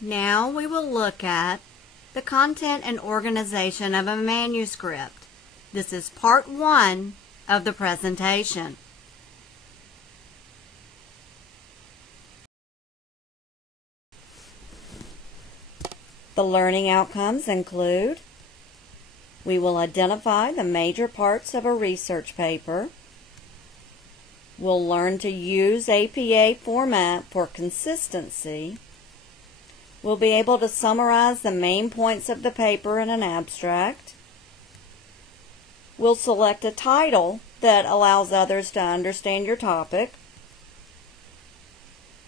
Now we will look at the content and organization of a manuscript. This is part 1 of the presentation. The learning outcomes include: we will identify the major parts of a research paper. We'll learn to use APA format for consistency. We'll be able to summarize the main points of the paper in an abstract. We'll select a title that allows others to understand your topic.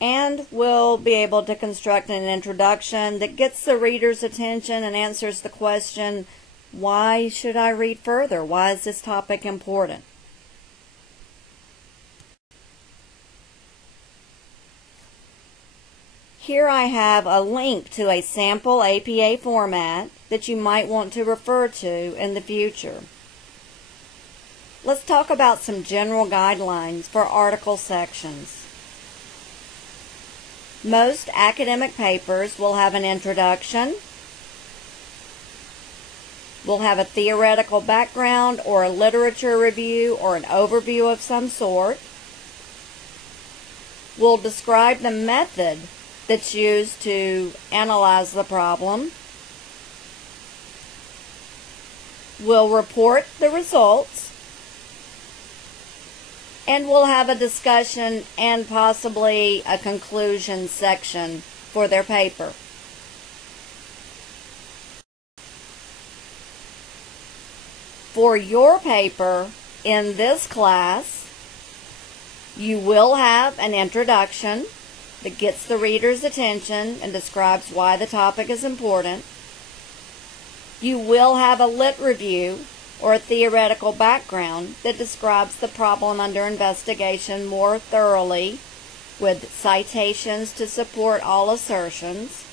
And we'll be able to construct an introduction that gets the reader's attention and answers the question, why should I read further? Why is this topic important? Here I have a link to a sample APA format that you might want to refer to in the future. Let's talk about some general guidelines for article sections. Most academic papers will have an introduction, will have a theoretical background or a literature review or an overview of some sort, will describe the method that's used to analyze the problem, will report the results, and we'll have a discussion and possibly a conclusion section for their paper. For your paper in this class, you will have an introduction that gets the reader's attention and describes why the topic is important. You will have a lit review or a theoretical background that describes the problem under investigation more thoroughly with citations to support all assertions.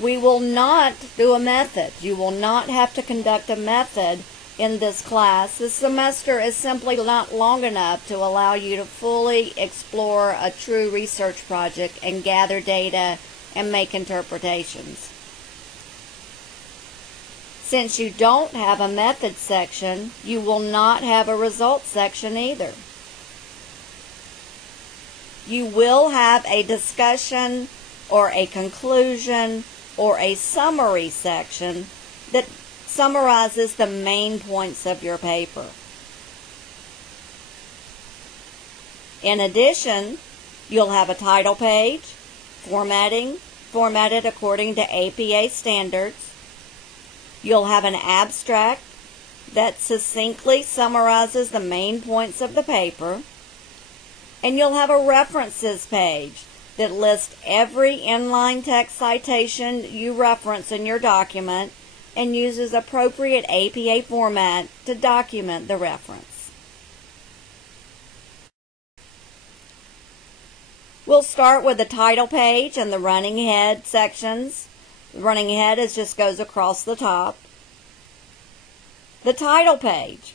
We will not do a method. You will not have to conduct a method in this class. This semester is simply not long enough to allow you to fully explore a true research project and gather data and make interpretations. Since you don't have a method section, you will not have a results section either. You will have a discussion or a conclusion or a summary section that summarizes the main points of your paper. In addition, you'll have a title page, formatted according to APA standards. You'll have an abstract that succinctly summarizes the main points of the paper. And you'll have a references page that lists every inline text citation you reference in your document and uses appropriate APA format to document the reference. We'll start with the title page and the running head sections. The running head just goes across the top. The title page,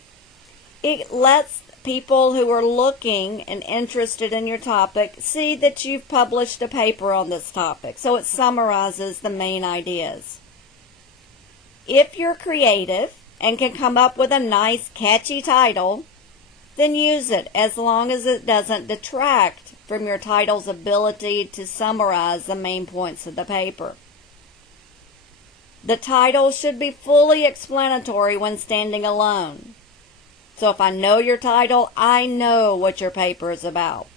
it lets people who are looking and interested in your topic see that you've published a paper on this topic, so it summarizes the main ideas. If you're creative and can come up with a nice, catchy title, then use it as long as it doesn't detract from your title's ability to summarize the main points of the paper. The title should be fully explanatory when standing alone. So if I know your title, I know what your paper is about.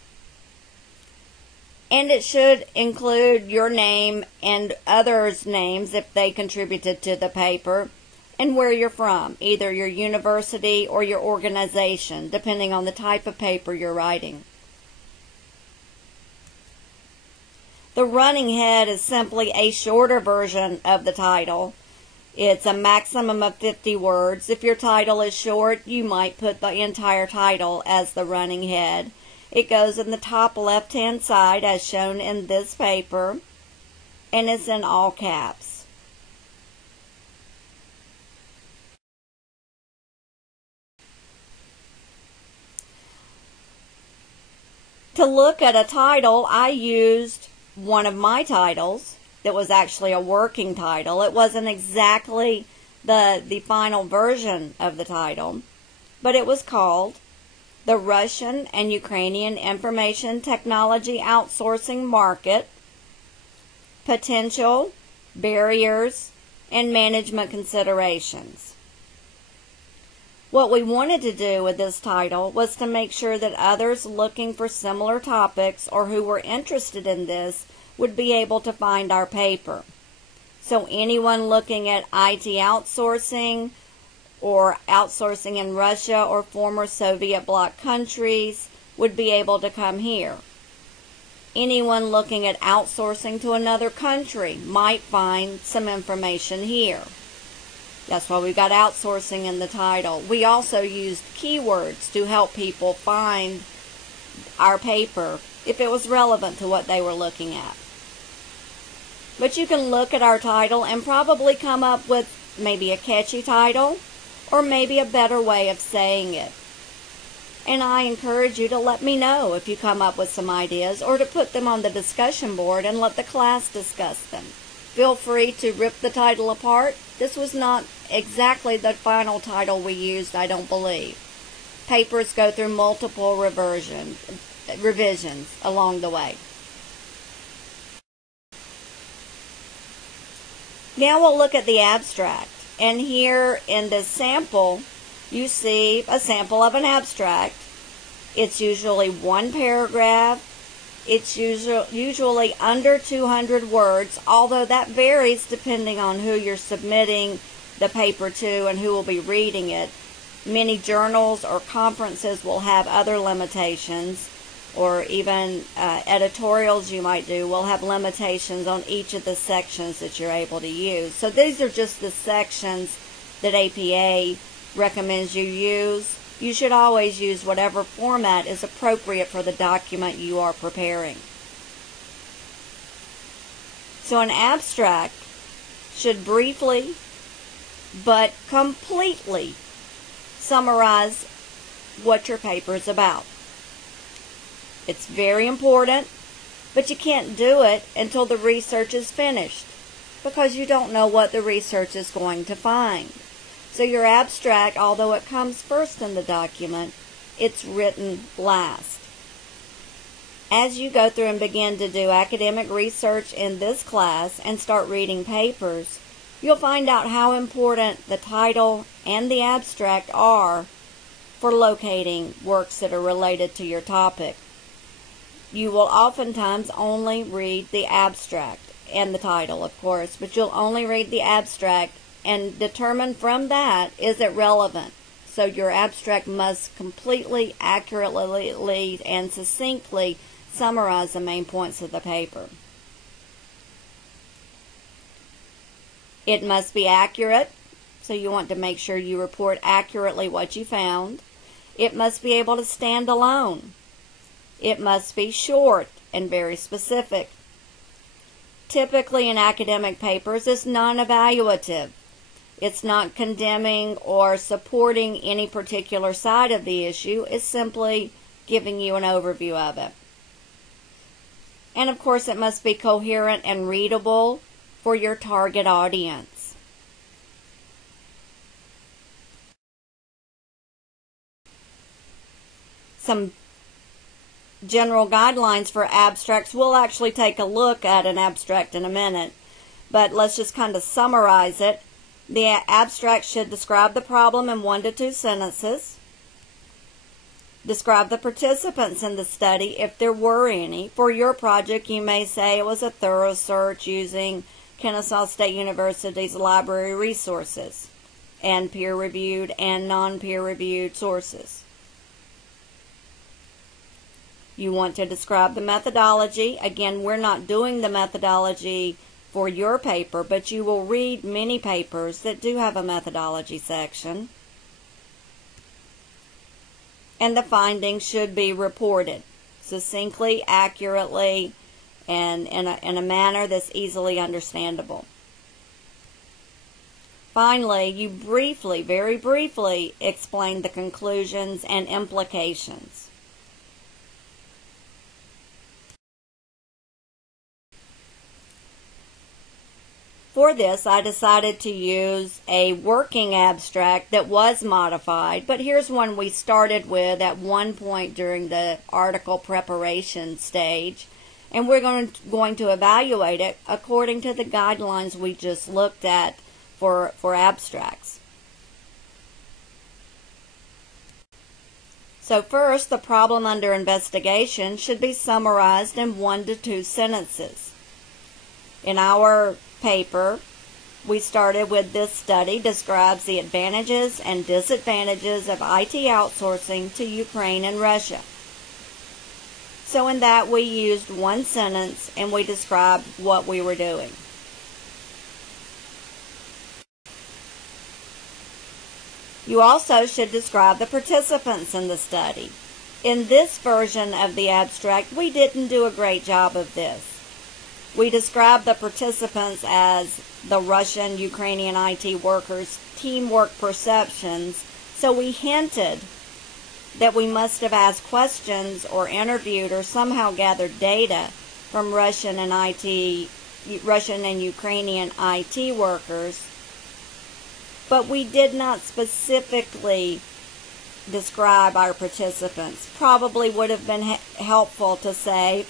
And it should include your name and others' names if they contributed to the paper, and where you're from, either your university or your organization, depending on the type of paper you're writing. The running head is simply a shorter version of the title. It's a maximum of 50 words. If your title is short, you might put the entire title as the running head. It goes in the top left-hand side as shown in this paper, and it's in all caps. To look at a title, I used one of my titles that was actually a working title. It wasn't exactly the final version of the title, but it was called The Russian and Ukrainian Information Technology Outsourcing Market, Potential, Barriers, and Management Considerations. What we wanted to do with this title was to make sure that others looking for similar topics or who were interested in this would be able to find our paper. So anyone looking at IT outsourcing or outsourcing in Russia or former Soviet bloc countries would be able to come here. Anyone looking at outsourcing to another country might find some information here. That's why we've got outsourcing in the title. We also used keywords to help people find our paper if it was relevant to what they were looking at. But you can look at our title and probably come up with maybe a catchy title or maybe a better way of saying it. And I encourage you to let me know if you come up with some ideas or to put them on the discussion board and let the class discuss them. Feel free to rip the title apart. This was not exactly the final title we used, I don't believe. Papers go through multiple revisions along the way. Now we'll look at the abstract. And here in this sample, you see a sample of an abstract. It's usually one paragraph. It's usually under 200 words, although that varies depending on who you're submitting the paper to and who will be reading it. Many journals or conferences will have other limitations, or even editorials you might do will have limitations on each of the sections that you're able to use. So these are just the sections that APA recommends you use. You should always use whatever format is appropriate for the document you are preparing. So an abstract should briefly but completely summarize what your paper is about. It's very important, but you can't do it until the research is finished because you don't know what the research is going to find. So your abstract, although it comes first in the document, it's written last. As you go through and begin to do academic research in this class and start reading papers, you'll find out how important the title and the abstract are for locating works that are related to your topic. You will oftentimes only read the abstract and the title, of course, but you'll only read the abstract and determine from that, is it relevant? So your abstract must completely, accurately, and succinctly summarize the main points of the paper. It must be accurate, so you want to make sure you report accurately what you found. It must be able to stand alone. It must be short and very specific. Typically in academic papers, it's non-evaluative. It's not condemning or supporting any particular side of the issue. It's simply giving you an overview of it. And of course, it must be coherent and readable for your target audience. Some general guidelines for abstracts. We'll actually take a look at an abstract in a minute, but let's just kind of summarize it. The abstract should describe the problem in 1 to 2 sentences. Describe the participants in the study, if there were any. For your project, you may say it was a thorough search using Kennesaw State University's library resources and peer-reviewed and non-peer-reviewed sources. You want to describe the methodology. Again, we're not doing the methodology for your paper, but you will read many papers that do have a methodology section. And the findings should be reported succinctly, accurately, and in a manner that's easily understandable. Finally, you briefly, very briefly, explain the conclusions and implications. For this, I decided to use a working abstract that was modified, but here's one we started with at one point during the article preparation stage, and we're going to evaluate it according to the guidelines we just looked at for abstracts. So first, the problem under investigation should be summarized in 1 to 2 sentences. In our paper, we started with this study describes the advantages and disadvantages of IT outsourcing to Ukraine and Russia. So in that, we used 1 sentence and we described what we were doing. You also should describe the participants in the study. In this version of the abstract, we didn't do a great job of this. We described the participants as the Russian-Ukrainian IT workers' teamwork perceptions, so we hinted that we must have asked questions or interviewed or somehow gathered data from Russian and Ukrainian IT workers, but we did not specifically describe our participants. Probably would have been helpful to say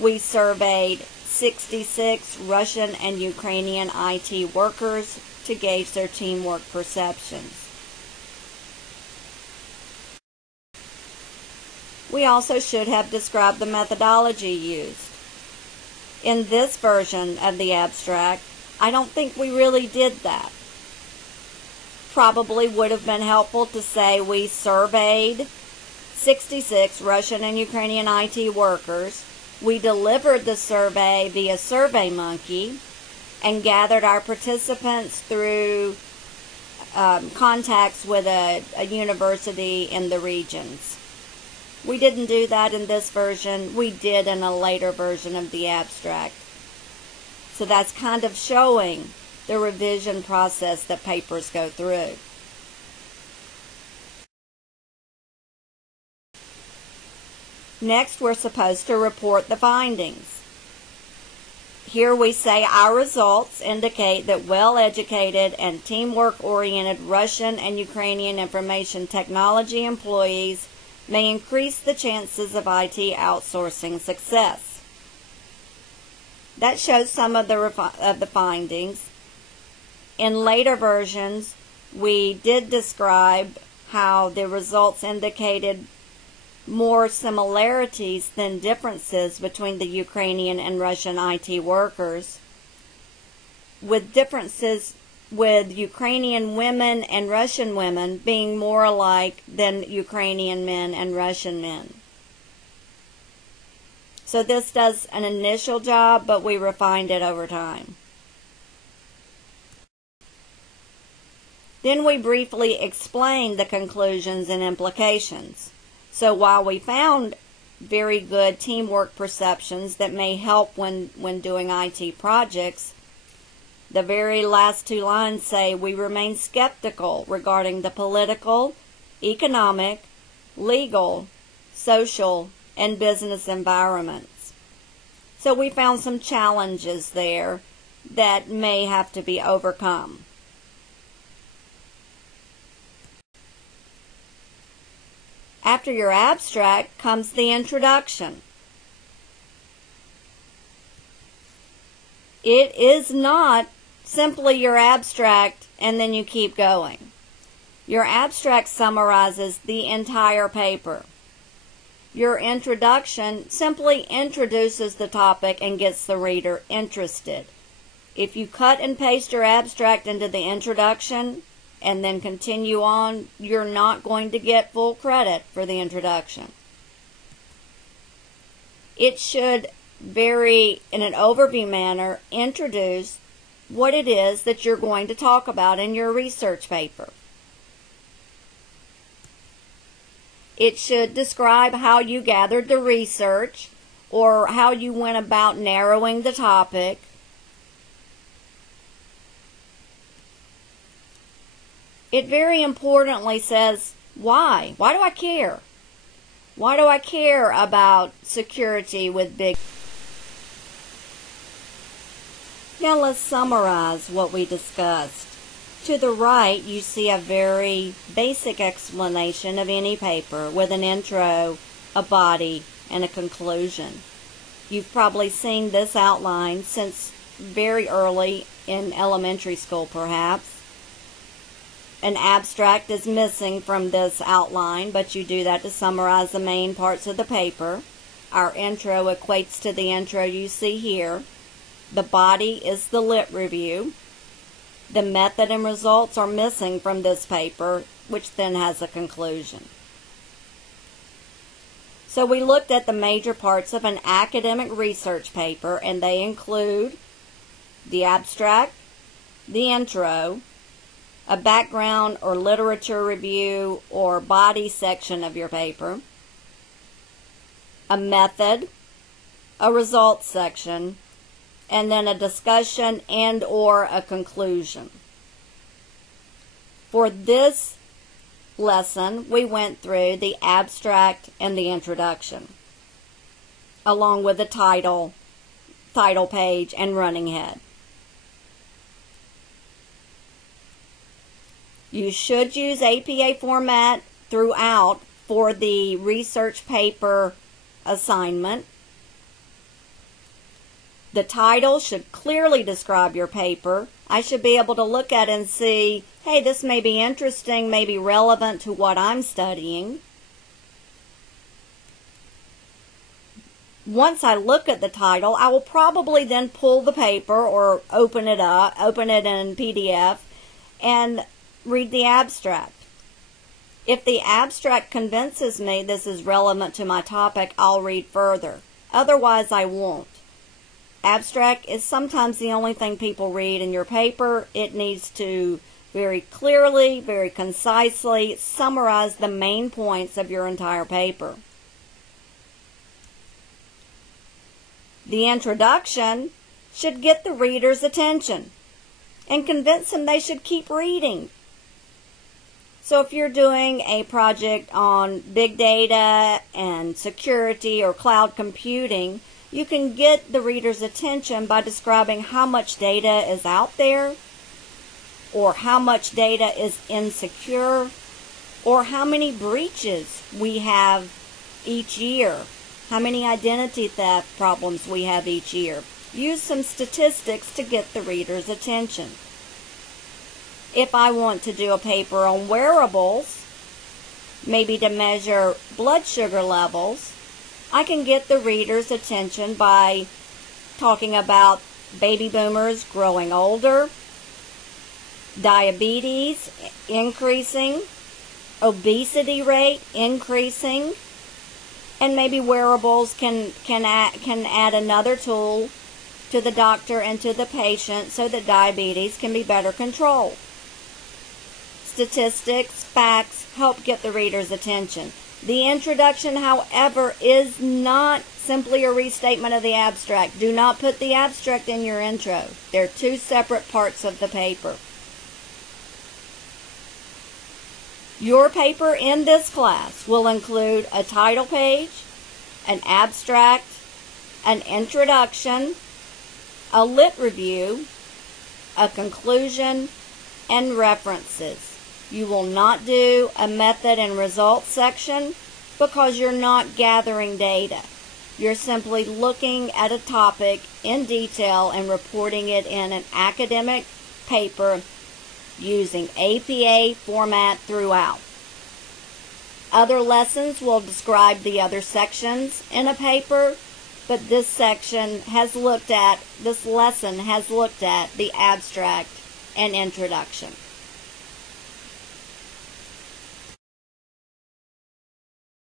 we surveyed 66 Russian and Ukrainian IT workers to gauge their teamwork perceptions. We also should have described the methodology used. In this version of the abstract, I don't think we really did that. Probably would have been helpful to say we surveyed 66 Russian and Ukrainian IT workers. We delivered the survey via SurveyMonkey and gathered our participants through contacts with a university in the regions. We didn't do that in this version. We did in a later version of the abstract. So that's kind of showing the revision process that papers go through. Next, we're supposed to report the findings. Here we say our results indicate that well-educated and teamwork-oriented Russian and Ukrainian information technology employees may increase the chances of IT outsourcing success. That shows some of the findings. In later versions, we did describe how the results indicated more similarities than differences between the Ukrainian and Russian IT workers, with differences with Ukrainian women and Russian women being more alike than Ukrainian men and Russian men. So this does an initial job, but we refined it over time. Then we briefly explained the conclusions and implications. So while we found very good teamwork perceptions that may help when doing IT projects, the very last 2 lines say we remain skeptical regarding the political, economic, legal, social, and business environments. So we found some challenges there that may have to be overcome. After your abstract comes the introduction. It is not simply your abstract and then you keep going. Your abstract summarizes the entire paper. Your introduction simply introduces the topic and gets the reader interested. If you cut and paste your abstract into the introduction and then continue on, you're not going to get full credit for the introduction. It should in an overview manner, introduce what it is that you're going to talk about in your research paper. It should describe how you gathered the research or how you went about narrowing the topic. It very importantly says, why? Why do I care? Why do I care about security with big? Now let's summarize what we discussed. To the right, you see a very basic explanation of any paper with an intro, a body, and a conclusion. You've probably seen this outline since very early in elementary school, perhaps. An abstract is missing from this outline, but you do that to summarize the main parts of the paper. Our intro equates to the intro you see here. The body is the lit review. The method and results are missing from this paper, which then has a conclusion. So we looked at the major parts of an academic research paper, and they include the abstract, the intro, a background or literature review or body section of your paper, a method, a results section, and then a discussion and or a conclusion. For this lesson, we went through the abstract and the introduction, along with the title page, and running head. You should use APA format throughout for the research paper assignment. The title should clearly describe your paper. I should be able to look at it and see, hey, this may be interesting, may be relevant to what I'm studying. Once I look at the title, I will probably then pull the paper or open it in PDF and read the abstract. If the abstract convinces me this is relevant to my topic, I'll read further. Otherwise, I won't. Abstract is sometimes the only thing people read in your paper. It needs to very clearly, very concisely summarize the main points of your entire paper. The introduction should get the reader's attention and convince them they should keep reading. So if you're doing a project on big data and security or cloud computing, you can get the reader's attention by describing how much data is out there, or how much data is insecure, or how many breaches we have each year, how many identity theft problems we have each year. Use some statistics to get the reader's attention. If I want to do a paper on wearables, maybe to measure blood sugar levels, I can get the reader's attention by talking about baby boomers growing older, diabetes increasing, obesity rate increasing, and maybe wearables can add another tool to the doctor and to the patient so that diabetes can be better controlled. Statistics, facts help get the reader's attention. The introduction, however, is not simply a restatement of the abstract. Do not put the abstract in your intro. They're two separate parts of the paper. Your paper in this class will include a title page, an abstract, an introduction, a lit review, a conclusion, and references. You will not do a method and results section because you're not gathering data. You're simply looking at a topic in detail and reporting it in an academic paper using APA format throughout. Other lessons will describe the other sections in a paper, but this lesson has looked at the abstract and introduction.